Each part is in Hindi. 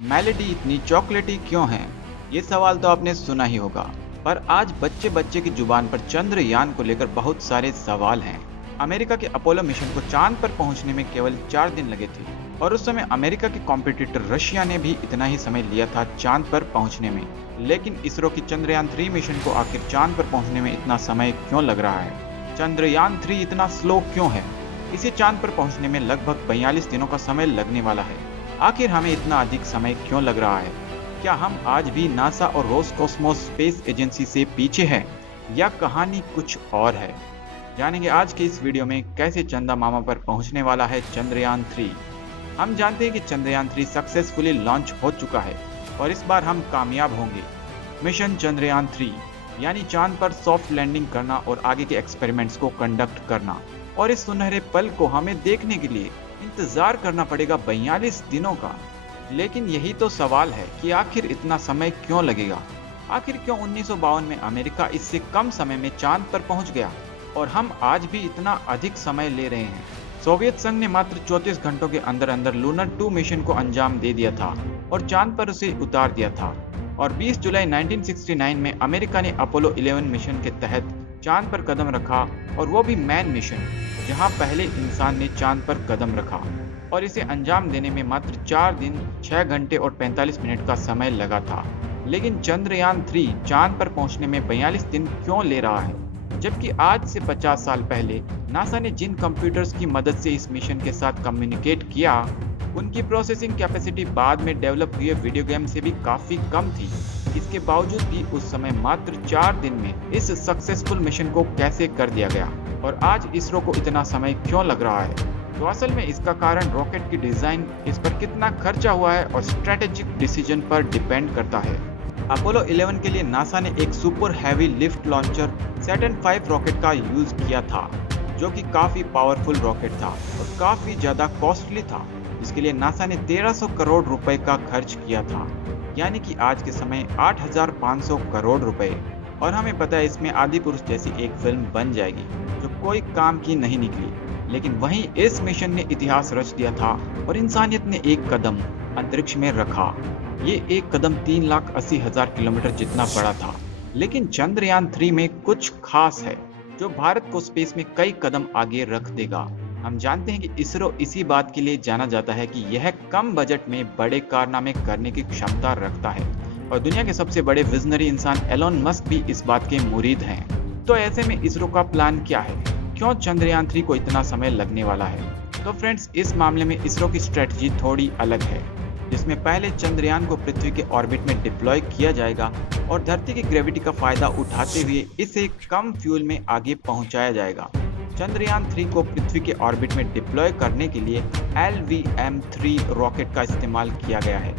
मेलेडी इतनी चॉकलेटी क्यों है? ये सवाल तो आपने सुना ही होगा। पर आज बच्चे बच्चे की जुबान पर चंद्रयान को लेकर बहुत सारे सवाल हैं। अमेरिका के अपोलो मिशन को चांद पर पहुंचने में केवल 4 दिन लगे थे और उस समय अमेरिका के कॉम्पिटिटर रशिया ने भी इतना ही समय लिया था चांद पर पहुंचने में। लेकिन इसरो की चंद्रयान 3 मिशन को आखिर चांद पर पहुंचने में इतना समय क्यों लग रहा है? चंद्रयान 3 इतना स्लो क्यों है? इसे चांद पर पहुंचने में लगभग 42 दिनों का समय लगने वाला है। आखिर हमें इतना अधिक समय क्यों लग रहा है? क्या हम आज भी नासा और रोसकॉस्मोस स्पेस एजेंसी से पीछे हैं या कहानी कुछ और है? जानेंगे आज के इस वीडियो में कैसे चंदा मामा पर पहुंचने वाला है चंद्रयान 3। हम जानते हैं कि चंद्रयान 3 सक्सेसफुली लॉन्च हो चुका है और इस बार हम कामयाब होंगे। मिशन चंद्रयान 3 यानी चांद पर सॉफ्ट लैंडिंग करना और आगे के एक्सपेरिमेंट्स को कंडक्ट करना, और इस सुनहरे पल को हमें देखने के लिए इंतजार करना पड़ेगा 42 दिनों का। लेकिन यही तो सवाल है कि आखिर इतना समय क्यों लगेगा? आखिर क्यों 1952 में अमेरिका इससे कम समय में चांद पर पहुंच गया और हम आज भी इतना अधिक समय ले रहे हैं? सोवियत संघ ने मात्र 34 घंटों के अंदर अंदर लूनर 2 मिशन को अंजाम दे दिया था और चांद पर उसे उतार दिया था। और 20 जुलाई 1969 में अमेरिका ने अपोलो 11 मिशन के तहत चांद पर कदम रखा, और वो भी मैन मिशन, जहां पहले इंसान ने चांद पर कदम रखा। और इसे अंजाम देने में मात्र 4 दिन 6 घंटे और 45 मिनट का समय लगा था। लेकिन चंद्रयान 3 चांद पर पहुंचने में 42 दिन क्यों ले रहा है? जबकि आज से 50 साल पहले नासा ने जिन कंप्यूटर्स की मदद से इस मिशन के साथ कम्युनिकेट किया, उनकी प्रोसेसिंग कैपेसिटी बाद में डेवलप हुए वीडियो गेम से भी काफी कम थी। इसके बावजूद भी उस समय मात्र 4 दिन में इस सक्सेसफुल मिशन को कैसे कर दिया गया? और आज इसरो को इतना समय क्यों लग रहा है? तो असल में इसका कारण रॉकेट की डिजाइन, इस पर कितना खर्चा हुआ है और स्ट्रेटेजिक डिसीजन पर डिपेंड करता है। अपोलो 11 के लिए नासा ने एक super heavy lift launcher Saturn 5 rocket का यूज किया था, जो कि काफी पावरफुल रॉकेट था और काफी ज्यादा कॉस्टली था। इसके लिए नासा ने 1300 करोड़ रुपए का खर्च किया था, यानी कि आज के समय 8500 करोड़ रुपए। और हमें पता है इसमें आदि पुरुष जैसी एक फिल्म बन जाएगी जो कोई काम की नहीं निकली। लेकिन वहीं इस मिशन ने इतिहास रच दिया था और इंसानियत ने एक कदम अंतरिक्ष में रखा। ये एक कदम 3,80,000 किलोमीटर जितना बड़ा था। लेकिन चंद्रयान 3 में कुछ खास है जो भारत को स्पेस में कई कदम आगे रख देगा। हम जानते हैं कि इसरो इसी बात के लिए जाना जाता है कि यह कम बजट में बड़े कारनामे करने की क्षमता रखता है, और दुनिया के सबसे बड़े विजनरी इंसान एलोन मस्क भी इस बात के मुरीद हैं। तो ऐसे में इसरो का प्लान क्या है? क्यों चंद्रयान 3 को इतना समय लगने वाला है? तो फ्रेंड्स, इस मामले में इसरो की स्ट्रेटजी थोड़ी अलग है, जिसमें पहले चंद्रयान को पृथ्वी के ऑर्बिट में डिप्लॉय किया जाएगा और धरती की ग्रेविटी का फायदा उठाते हुए इसे कम फ्यूल में आगे पहुंचाया जाएगा। चंद्रयान 3 को पृथ्वी के ऑर्बिट में डिप्लॉय करने के लिए LVM-3 रॉकेट का इस्तेमाल किया गया है,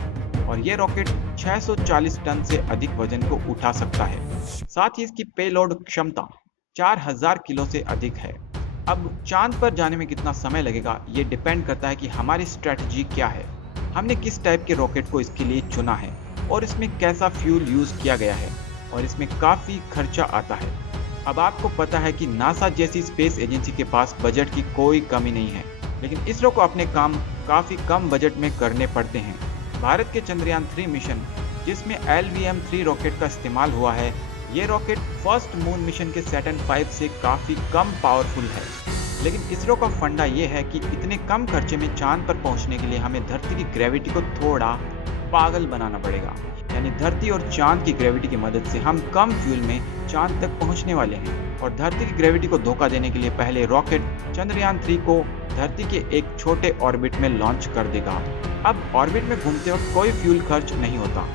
और ये रॉकेट 640 टन से अधिक वजन को उठा सकता है। साथ ही इसकी पेलोड क्षमता 4000 किलो से अधिक है। अब चांद पर जाने में कितना समय लगेगा, ये डिपेंड करता है कि हमारी स्ट्रेटजी क्या है, हमने किस टाइप के रॉकेट को इसके लिए चुना है और इसमें कैसा फ्यूल यूज किया गया है, और इसमें काफी खर्चा आता है। अब आपको पता है कि नासा जैसी स्पेस एजेंसी के पास बजट की कोई कमी नहीं है, लेकिन इसरो को अपने काम काफी कम बजट में करने पड़ते हैं। भारत के चंद्रयान 3 मिशन, जिसमें LVM-3 रॉकेट का इस्तेमाल हुआ है, ये रॉकेट फर्स्ट मून मिशन के सैटर्न 5 से काफी कम पावरफुल है। लेकिन इसरो का फंडा ये है कि इतने कम खर्चे में चांद पर पहुंचने के लिए हमें धरती की ग्रेविटी को थोड़ा पागल बनाना पड़ेगा। यानी धरती और चांद की ग्रेविटी की मदद से हम कम फ्यूल में चांद तक पहुंचने वाले हैं, और धरती की ग्रेविटी को धोखा देने के लिए पहले रॉकेट चंद्रयान 3 को धरती के एक छोटे ऑर्बिट में लॉन्च कर देगा। अब ऑर्बिट में घूमते वक्त कोई फ्यूल खर्च नहीं होता।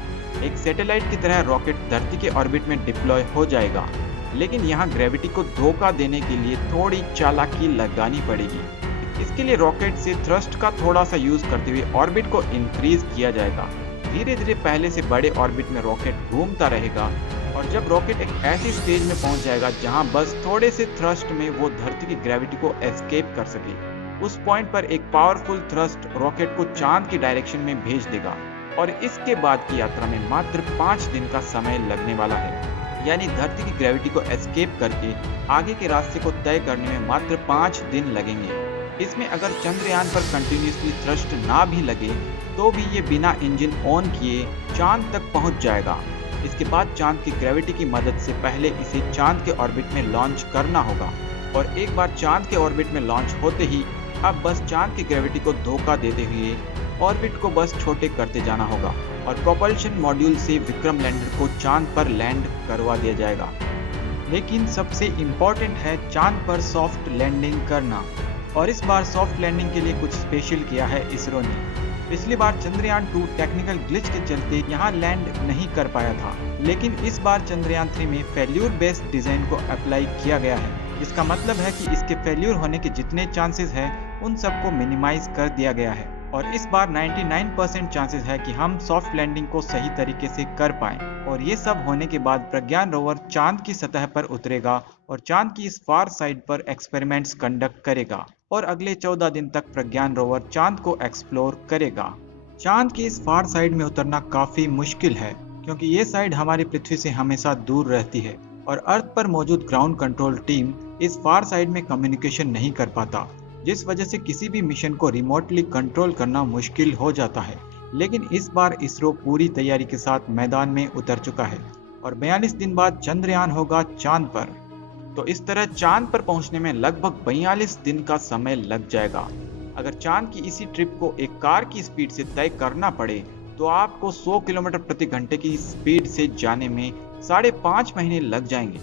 एक सैटेलाइट की तरह रॉकेट धरती के ऑर्बिट में डिप्लॉय हो जाएगा, लेकिन यहाँ ग्रेविटी को धोखा देने के लिए थोड़ी चालाकी लगानी पड़ेगी। इसके लिए रॉकेट से थ्रस्ट का थोड़ा सा यूज करते हुए ऑर्बिट को इंक्रीज किया जाएगा। धीरे धीरे पहले से बड़े ऑर्बिट में रॉकेट घूमता रहेगा, और जब रॉकेट एक ऐसी स्टेज में पहुंच जाएगा जहां बस थोड़े से थ्रस्ट में वो धरती की ग्रेविटी को एस्केप कर सके, उस पॉइंट पर एक पावरफुल थ्रस्ट रॉकेट को चांद की डायरेक्शन में भेज देगा। और इसके बाद की यात्रा में मात्र 5 दिन का समय लगने वाला है। यानी धरती की ग्रेविटी को एस्केप करके आगे के रास्ते को तय करने में मात्र 5 दिन लगेंगे। इसमें अगर चंद्रयान पर कंटिन्यूसली थ्रस्ट ना भी लगे तो भी ये बिना इंजन ऑन किए चांद तक पहुंच जाएगा। इसके बाद चांद की ग्रेविटी की मदद से पहले इसे चांद के ऑर्बिट में लॉन्च करना होगा और एक बार चांद के ऑर्बिट में लॉन्च होते ही अब बस चांद की ग्रेविटी को धोखा देते हुए ऑर्बिट को बस छोटे करते जाना होगा और प्रोपल्शन मॉड्यूल से विक्रम लैंडर को चांद पर लैंड करवा दिया जाएगा। लेकिन सबसे इम्पोर्टेंट है चांद पर सॉफ्ट लैंडिंग करना और इस बार सॉफ्ट लैंडिंग के लिए कुछ स्पेशल किया है इसरो ने। पिछली बार चंद्रयान 2 टेक्निकल ग्लिच के चलते यहाँ लैंड नहीं कर पाया था, लेकिन इस बार चंद्रयान 3 में फेल्यूर बेस्ड डिजाइन को अप्लाई किया गया है, जिसका मतलब है कि इसके फेल्यूर होने के जितने चांसेस हैं उन सबको मिनिमाइज कर दिया गया है और इस बार 99% चांसेस है कि हम सॉफ्ट लैंडिंग को सही तरीके से कर पाएं। और ये सब होने के बाद प्रज्ञान रोवर चांद की सतह पर उतरेगा और चांद की इस फार साइड पर एक्सपेरिमेंट्स कंडक्ट करेगा और अगले 14 दिन तक प्रज्ञान रोवर चांद को एक्सप्लोर करेगा। चांद की इस फार साइड में उतरना काफी मुश्किल है क्योंकि ये साइड हमारी पृथ्वी से हमेशा दूर रहती है और अर्थ पर मौजूद ग्राउंड कंट्रोल टीम इस फार साइड में कम्युनिकेशन नहीं कर पाता, जिस वजह से किसी भी मिशन को रिमोटली कंट्रोल करना मुश्किल हो जाता है। लेकिन इस बार इसरो पूरी तैयारी के साथ मैदान में उतर चुका है और 42 दिन बाद चंद्रयान होगा चांद पर। तो इस तरह चांद पर पहुंचने में लगभग 42 दिन का समय लग जाएगा। अगर चांद की इसी ट्रिप को एक कार की स्पीड से तय करना पड़े तो आपको 100 किलोमीटर प्रति घंटे की स्पीड से जाने में 5.5 महीने लग जाएंगे।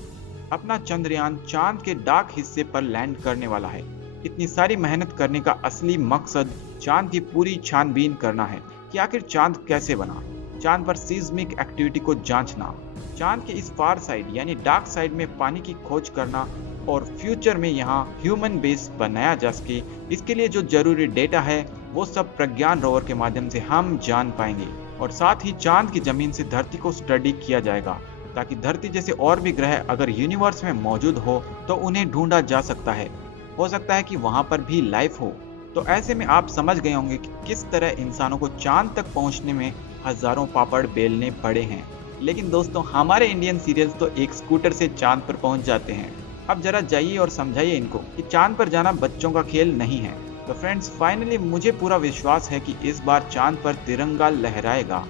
अपना चंद्रयान चांद के डार्क हिस्से पर लैंड करने वाला है। इतनी सारी मेहनत करने का असली मकसद चांद की पूरी छानबीन करना है कि आखिर चांद कैसे बना, चांद पर सीस्मिक एक्टिविटी को जांचना, चांद के इस फार साइड यानी डार्क साइड में पानी की खोज करना और फ्यूचर में यहाँ ह्यूमन बेस बनाया जा सके। इसके लिए जो जरूरी डेटा है वो सब प्रज्ञान रोवर के माध्यम से हम जान पाएंगे और साथ ही चांद की जमीन से धरती को स्टडी किया जाएगा ताकि धरती जैसे और भी ग्रह अगर यूनिवर्स में मौजूद हो तो उन्हें ढूंढा जा सकता है। हो सकता है कि वहां पर भी लाइफ हो। तो ऐसे में आप समझ गए होंगे कि किस तरह इंसानों को चांद तक पहुंचने में हजारों पापड़ बेलने पड़े हैं। लेकिन दोस्तों हमारे इंडियन सीरियल्स तो एक स्कूटर से चांद पर पहुंच जाते हैं। अब जरा जाइए और समझाइए इनको कि चांद पर जाना बच्चों का खेल नहीं है। तो फ्रेंड्स फाइनली मुझे पूरा विश्वास है कि इस बार चांद पर तिरंगा लहराएगा।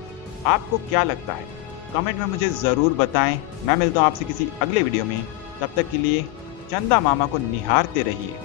आपको क्या लगता है कमेंट में मुझे जरूर बताएं। मैं मिलता हूं आपसे किसी अगले वीडियो में, तब तक के लिए चंदा मामा को निहारते रहिए।